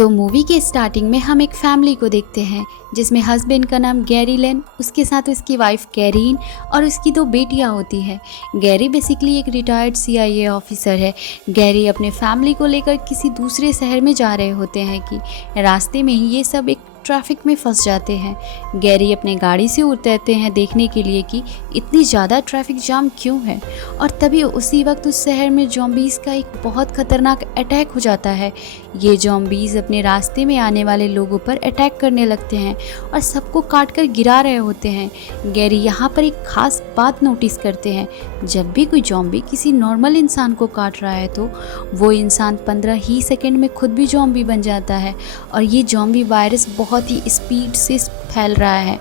तो मूवी के स्टार्टिंग में हम एक फैमिली को देखते हैं जिसमें हस्बैंड का नाम गैरी लेन, उसके साथ उसकी वाइफ कैरीन और उसकी 2 बेटियां होती हैं। गैरी बेसिकली एक रिटायर्ड CIA ऑफिसर है। गैरी अपने फैमिली को लेकर किसी दूसरे शहर में जा रहे होते हैं कि रास्ते में ही ये सब एक ट्रैफिक में फंस जाते हैं। गैरी अपने गाड़ी से उतरते हैं देखने के लिए कि इतनी ज़्यादा ट्रैफिक जाम क्यों है, और तभी उसी वक्त उस शहर में ज़ॉम्बीज़ का एक बहुत ख़तरनाक अटैक हो जाता है। ये ज़ॉम्बीज़ अपने रास्ते में आने वाले लोगों पर अटैक करने लगते हैं और सबको काट कर गिरा रहे होते हैं। गैरी यहाँ पर एक ख़ास बात नोटिस करते हैं, जब भी कोई ज़ॉम्बी किसी नॉर्मल इंसान को काट रहा है तो वो इंसान 15 ही सेकेंड में खुद भी ज़ॉम्बी बन जाता है और ये ज़ॉम्बी वायरस बहुत ही स्पीड से फैल रहा है।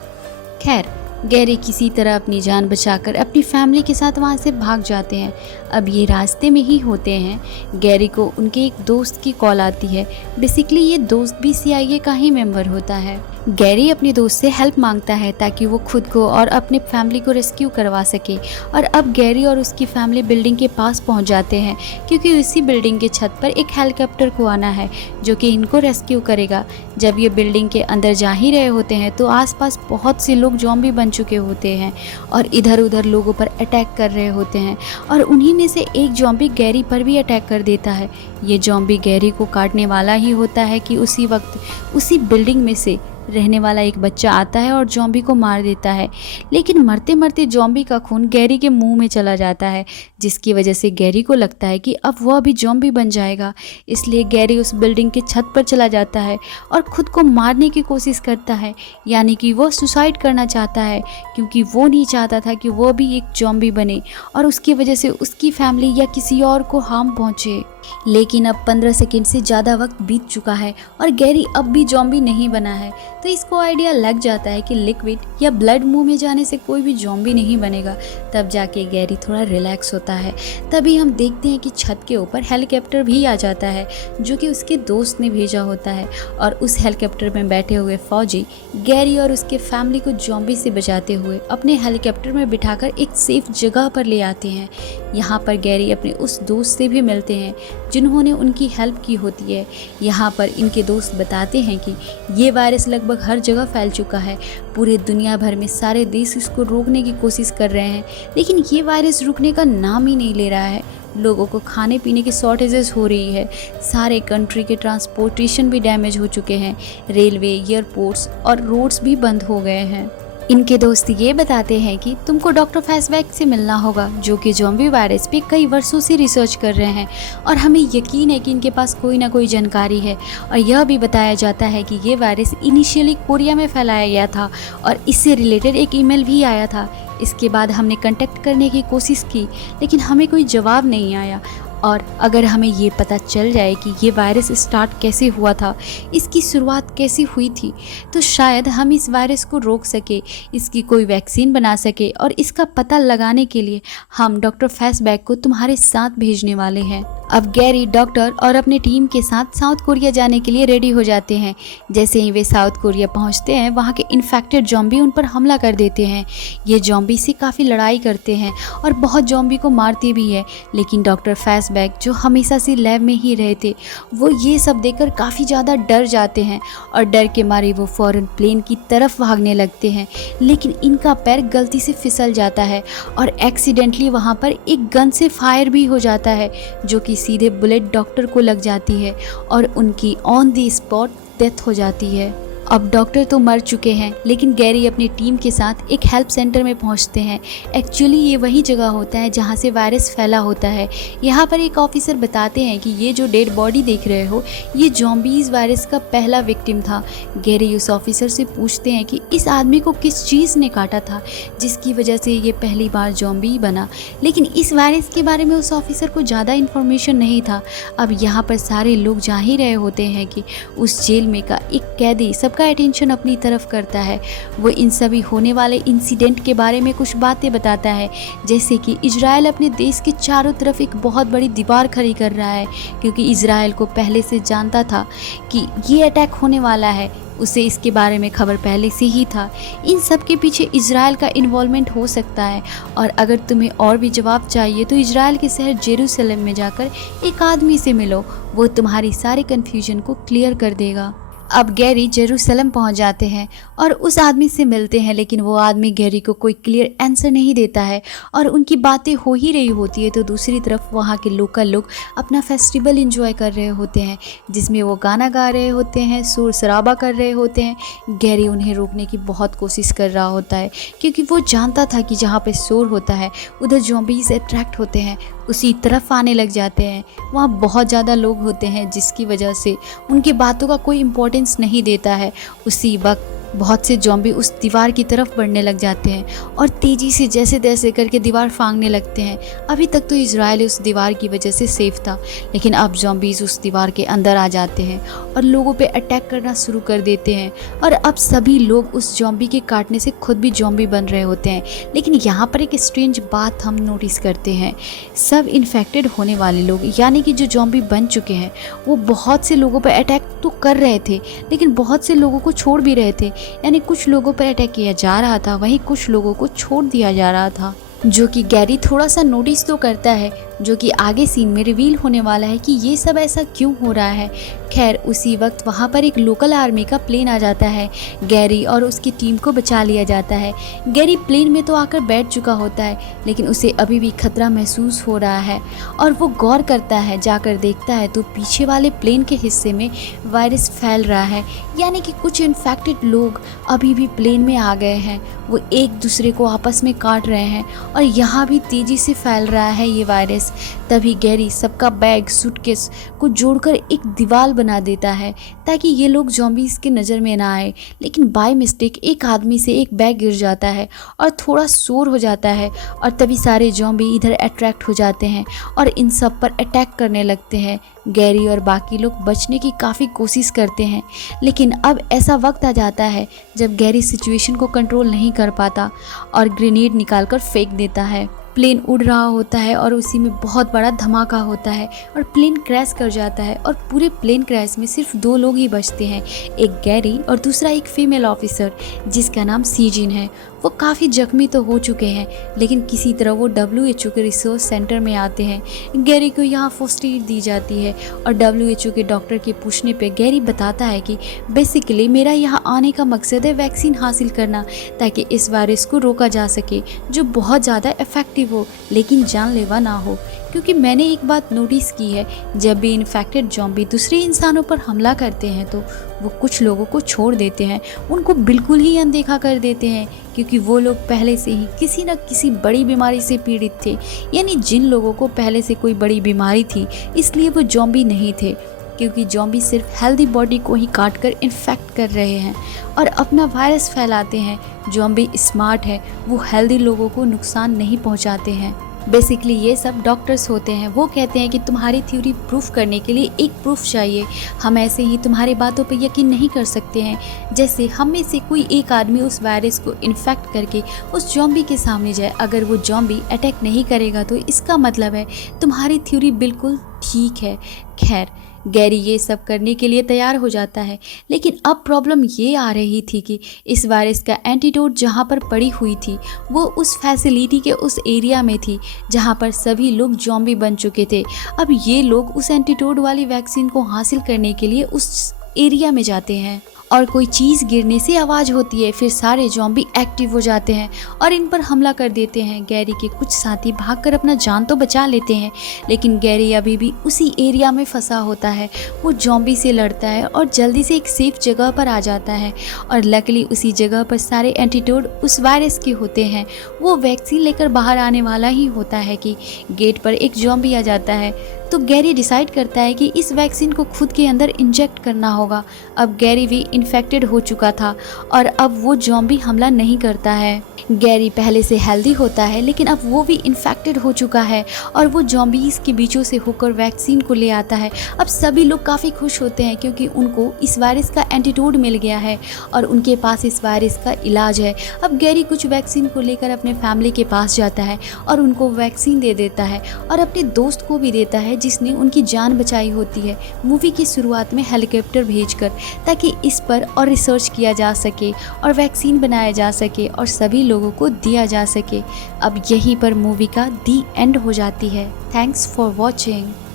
खैर, गैरी किसी तरह अपनी जान बचाकर अपनी फैमिली के साथ वहाँ से भाग जाते हैं। अब ये रास्ते में ही होते हैं, गैरी को उनके एक दोस्त की कॉल आती है। बेसिकली ये दोस्त भी CIA का ही मेंबर होता है। गैरी अपने दोस्त से हेल्प मांगता है ताकि वो खुद को और अपने फैमिली को रेस्क्यू करवा सके। और अब गैरी और उसकी फैमिली बिल्डिंग के पास पहुंच जाते हैं क्योंकि उसी बिल्डिंग के छत पर एक हेलीकॉप्टर को आना है जो कि इनको रेस्क्यू करेगा। जब ये बिल्डिंग के अंदर जा ही रहे होते हैं तो आसपास बहुत से लोग ज़ॉम्बी बन चुके होते हैं और इधर उधर लोगों पर अटैक कर रहे होते हैं, और उन्हीं में से एक ज़ॉम्बी गैरी पर भी अटैक कर देता है। ये ज़ॉम्बी गैरी को काटने वाला ही होता है कि उसी वक्त उसी बिल्डिंग में से रहने वाला एक बच्चा आता है और ज़ॉम्बी को मार देता है। लेकिन मरते मरते ज़ॉम्बी का खून गैरी के मुंह में चला जाता है, जिसकी वजह से गैरी को लगता है कि अब वह भी ज़ॉम्बी बन जाएगा। इसलिए गैरी उस बिल्डिंग के छत पर चला जाता है और ख़ुद को मारने की कोशिश करता है, यानी कि वो सुसाइड करना चाहता है क्योंकि वो नहीं चाहता था कि वो भी एक ज़ॉम्बी बने और उसकी वजह से उसकी फैमिली या किसी और को हार्म पहुँचे। लेकिन अब 15 सेकंड से ज़्यादा वक्त बीत चुका है और गैरी अब भी ज़ॉम्बी नहीं बना है, तो इसको आइडिया लग जाता है कि लिक्विड या ब्लड मुंह में जाने से कोई भी ज़ॉम्बी नहीं बनेगा। तब जाके गैरी थोड़ा रिलैक्स होता है। तभी हम देखते हैं कि छत के ऊपर हेलीकॉप्टर भी आ जाता है जो कि उसके दोस्त ने भेजा होता है, और उस हेलीकॉप्टर में बैठे हुए फौजी गैरी और उसके फैमिली को ज़ॉम्बी से बचाते हुए अपने हेलीकॉप्टर में बिठाकर एक सेफ जगह पर ले आते हैं। यहाँ पर गैरी अपने उस दोस्त से भी मिलते हैं जिन्होंने उनकी हेल्प की होती है। यहाँ पर इनके दोस्त बताते हैं कि ये वायरस लगभग हर जगह फैल चुका है, पूरे दुनिया भर में सारे देश इसको रोकने की कोशिश कर रहे हैं, लेकिन ये वायरस रुकने का नाम ही नहीं ले रहा है। लोगों को खाने पीने की शॉर्टेजेस हो रही है, सारे कंट्री के ट्रांसपोर्टेशन भी डैमेज हो चुके हैं, रेलवे, एयरपोर्ट्स और रोड्स भी बंद हो गए हैं। इनके दोस्त ये बताते हैं कि तुमको डॉक्टर फैसबैक से मिलना होगा जो कि ज़ॉम्बी वायरस पे कई वर्षों से रिसर्च कर रहे हैं, और हमें यकीन है कि इनके पास कोई ना कोई जानकारी है। और यह भी बताया जाता है कि ये वायरस इनिशियली कोरिया में फैलाया गया था और इससे रिलेटेड एक ईमेल भी आया था। इसके बाद हमने कांटेक्ट करने की कोशिश की लेकिन हमें कोई जवाब नहीं आया, और अगर हमें ये पता चल जाए कि ये वायरस स्टार्ट कैसे हुआ था, इसकी शुरुआत कैसे हुई थी, तो शायद हम इस वायरस को रोक सके, इसकी कोई वैक्सीन बना सके, और इसका पता लगाने के लिए हम डॉक्टर फैसबैक को तुम्हारे साथ भेजने वाले हैं। अब गैरी डॉक्टर और अपने टीम के साथ साउथ कोरिया जाने के लिए रेडी हो जाते हैं। जैसे ही वे साउथ कोरिया पहुंचते हैं, वहां के इन्फेक्टेड ज़ॉम्बी उन पर हमला कर देते हैं। ये ज़ॉम्बी से काफ़ी लड़ाई करते हैं और बहुत ज़ॉम्बी को मारते भी है, लेकिन डॉक्टर फैसबैक जो हमेशा से लैब में ही रहे थे, वो ये सब देखकर काफ़ी ज़्यादा डर जाते हैं और डर के मारे वो फ़ौरन प्लेन की तरफ भागने लगते हैं। लेकिन इनका पैर गलती से फिसल जाता है और एक्सीडेंटली वहाँ पर एक गन से फायर भी हो जाता है जो कि सीधे बुलेट डॉक्टर को लग जाती है और उनकी ऑन द स्पॉट डेथ हो जाती है। अब डॉक्टर तो मर चुके हैं, लेकिन गैरी अपनी टीम के साथ एक हेल्प सेंटर में पहुंचते हैं। एक्चुअली ये वही जगह होता है जहां से वायरस फैला होता है। यहाँ पर एक ऑफिसर बताते हैं कि ये जो डेड बॉडी देख रहे हो, ये ज़ॉम्बीज़ वायरस का पहला विक्टिम था। गैरी उस ऑफिसर से पूछते हैं कि इस आदमी को किस चीज़ ने काटा था जिसकी वजह से ये पहली बार ज़ॉम्बी बना, लेकिन इस वायरस के बारे में उस ऑफिसर को ज़्यादा इन्फॉर्मेशन नहीं था। अब यहाँ पर सारे लोग जा ही रहे होते हैं कि उस जेल में का एक कैदी सबका अटेंशन अपनी तरफ करता है। वो इन सभी होने वाले इंसिडेंट के बारे में कुछ बातें बताता है, जैसे कि इजराइल अपने देश के चारों तरफ एक बहुत बड़ी दीवार खड़ी कर रहा है क्योंकि इजराइल को पहले से जानता था कि ये अटैक होने वाला है। उसे इसके बारे में खबर पहले से ही था। इन सब के पीछे इजराइल का इन्वॉल्वमेंट हो सकता है। और अगर तुम्हें और भी जवाब चाहिए तो इजराइल के शहर जेरूसलम में जाकर एक आदमी से मिलो, वो तुम्हारी सारे कन्फ्यूजन को क्लियर कर देगा। अब गैरी जेरूसलम पहुंच जाते हैं और उस आदमी से मिलते हैं, लेकिन वो आदमी गैरी को कोई क्लियर आंसर नहीं देता है और उनकी बातें हो ही रही होती है तो दूसरी तरफ वहाँ के लोकल लोग अपना फेस्टिवल एंजॉय कर रहे होते हैं, जिसमें वो गाना गा रहे होते हैं, शोर शराबा कर रहे होते हैं। गैरी उन्हें रोकने की बहुत कोशिश कर रहा होता है क्योंकि वो जानता था कि जहाँ पे शोर होता है उधर ज़ॉम्बीज़ अट्रैक्ट होते हैं, उसी तरफ आने लग जाते हैं। वहाँ बहुत ज़्यादा लोग होते हैं जिसकी वजह से उनकी बातों का कोई इम्पोर्टेंस नहीं देता है। उसी वक्त बहुत से ज़ॉम्बी उस दीवार की तरफ बढ़ने लग जाते हैं और तेज़ी से जैसे तैसे करके दीवार फांगने लगते हैं। अभी तक तो इजराइल उस दीवार की वजह से सेफ था, लेकिन अब ज़ॉम्बीज़ उस दीवार के अंदर आ जाते हैं और लोगों पे अटैक करना शुरू कर देते हैं। और अब सभी लोग उस ज़ॉम्बी के काटने से खुद भी ज़ॉम्बी बन रहे होते हैं। लेकिन यहाँ पर एक स्ट्रेंज बात हम नोटिस करते हैं, सब इन्फेक्टेड होने वाले लोग यानी कि जो ज़ॉम्बी बन चुके हैं वो बहुत से लोगों पर अटैक तो कर रहे थे, लेकिन बहुत से लोगों को छोड़ भी रहे थे। यानी कुछ लोगों पर अटैक किया जा रहा था, वहीं कुछ लोगों को छोड़ दिया जा रहा था, जो कि गैरी थोड़ा सा नोटिस तो करता है, जो कि आगे सीन में रिवील होने वाला है कि ये सब ऐसा क्यों हो रहा है। खैर उसी वक्त वहाँ पर एक लोकल आर्मी का प्लेन आ जाता है, गैरी और उसकी टीम को बचा लिया जाता है। गैरी प्लेन में तो आकर बैठ चुका होता है, लेकिन उसे अभी भी खतरा महसूस हो रहा है और वो गौर करता है, जाकर देखता है तो पीछे वाले प्लेन के हिस्से में वायरस फैल रहा है, यानी कि कुछ इन्फेक्टेड लोग अभी भी प्लेन में आ गए हैं। वो एक दूसरे को आपस में काट रहे हैं और यहाँ भी तेज़ी से फैल रहा है ये वायरस। तभी गैरी सबका बैग सूटकेस को जोड़कर एक दीवार बना देता है ताकि ये लोग ज़ॉम्बीज़ के नज़र में ना आए। लेकिन बाय मिस्टेक एक आदमी से एक बैग गिर जाता है और थोड़ा शोर हो जाता है और तभी सारे ज़ॉम्बी इधर अट्रैक्ट हो जाते हैं और इन सब पर अटैक करने लगते हैं। गैरी और बाकी लोग बचने की काफ़ी कोशिश करते हैं, लेकिन अब ऐसा वक्त आ जाता है जब गैरी सिचुएशन को कंट्रोल नहीं कर पाता और ग्रेनेड निकालकर फेंक देता है। प्लेन उड़ रहा होता है और उसी में बहुत बड़ा धमाका होता है और प्लेन क्रैश कर जाता है और पूरे प्लेन क्रैश में सिर्फ 2 लोग ही बचते हैं, एक गैरी और दूसरा एक फीमेल ऑफिसर जिसका नाम सीजिन है। वो काफ़ी जख्मी तो हो चुके हैं, लेकिन किसी तरह वो WHO के रिसर्च सेंटर में आते हैं। गैरी को यहाँ फर्स्ट एड दी जाती है और WHO के डॉक्टर के पूछने पे गैरी बताता है कि बेसिकली मेरा यहाँ आने का मकसद है वैक्सीन हासिल करना ताकि इस वायरस को रोका जा सके, जो बहुत ज़्यादा इफेक्टिव हो लेकिन जानलेवा ना हो। क्योंकि मैंने एक बात नोटिस की है, जब भी इन्फेक्टेड ज़ॉम्बी दूसरे इंसानों पर हमला करते हैं तो वो कुछ लोगों को छोड़ देते हैं, उनको बिल्कुल ही अनदेखा कर देते हैं, क्योंकि वो लोग पहले से ही किसी न किसी बड़ी बीमारी से पीड़ित थे। यानी जिन लोगों को पहले से कोई बड़ी बीमारी थी इसलिए वो ज़ॉम्बी नहीं थे, क्योंकि ज़ॉम्बी सिर्फ हेल्दी बॉडी को ही काट कर इन्फेक्ट कर रहे हैं और अपना वायरस फैलाते हैं। ज़ॉम्बी स्मार्ट है, वो हेल्दी लोगों को नुकसान नहीं पहुंचाते हैं। बेसिकली ये सब डॉक्टर्स होते हैं, वो कहते हैं कि तुम्हारी थ्योरी प्रूफ करने के लिए एक प्रूफ चाहिए, हम ऐसे ही तुम्हारी बातों पर यकीन नहीं कर सकते हैं। जैसे हम में से कोई एक आदमी उस वायरस को इन्फेक्ट करके उस ज़ॉम्बी के सामने जाए, अगर वो ज़ॉम्बी अटैक नहीं करेगा तो इसका मतलब है तुम्हारी थ्योरी बिल्कुल ठीक है। खैर गैरी ये सब करने के लिए तैयार हो जाता है, लेकिन अब प्रॉब्लम ये आ रही थी कि इस वायरस का एंटीडोट जहाँ पर पड़ी हुई थी वो उस फैसिलिटी के उस एरिया में थी जहाँ पर सभी लोग ज़ॉम्बी बन चुके थे। अब ये लोग उस एंटीडोट वाली वैक्सीन को हासिल करने के लिए उस एरिया में जाते हैं और कोई चीज़ गिरने से आवाज़ होती है, फिर सारे ज़ॉम्बी एक्टिव हो जाते हैं और इन पर हमला कर देते हैं। गैरी के कुछ साथी भागकर अपना जान तो बचा लेते हैं, लेकिन गैरी अभी भी उसी एरिया में फंसा होता है। वो ज़ॉम्बी से लड़ता है और जल्दी से एक सेफ जगह पर आ जाता है और लकीली उसी जगह पर सारे एंटीडोट उस वायरस के होते हैं। वो वैक्सीन लेकर बाहर आने वाला ही होता है कि गेट पर एक ज़ॉम्बी आ जाता है, तो गैरी डिसाइड करता है कि इस वैक्सीन को खुद के अंदर इंजेक्ट करना होगा। अब गैरी भी इन्फेक्टेड हो चुका था और अब वो ज़ॉम्बी हमला नहीं करता है। गैरी पहले से हेल्दी होता है, लेकिन अब वो भी इन्फेक्टेड हो चुका है और वो ज़ॉम्बीज़ के बीचों से होकर वैक्सीन को ले आता है। अब सभी लोग काफ़ी खुश होते हैं क्योंकि उनको इस वायरस का एंटीडोट मिल गया है और उनके पास इस वायरस का इलाज है। अब गैरी कुछ वैक्सीन को लेकर अपने फैमिली के पास जाता है और उनको वैक्सीन दे देता है और अपने दोस्त को भी देता है जिसने उनकी जान बचाई होती है मूवी की शुरुआत में हेलीकॉप्टर भेजकर, ताकि इस पर और रिसर्च किया जा सके और वैक्सीन बनाया जा सके और सभी लोगों को दिया जा सके। अब यहीं पर मूवी का दी एंड हो जाती है। Thanks for watching.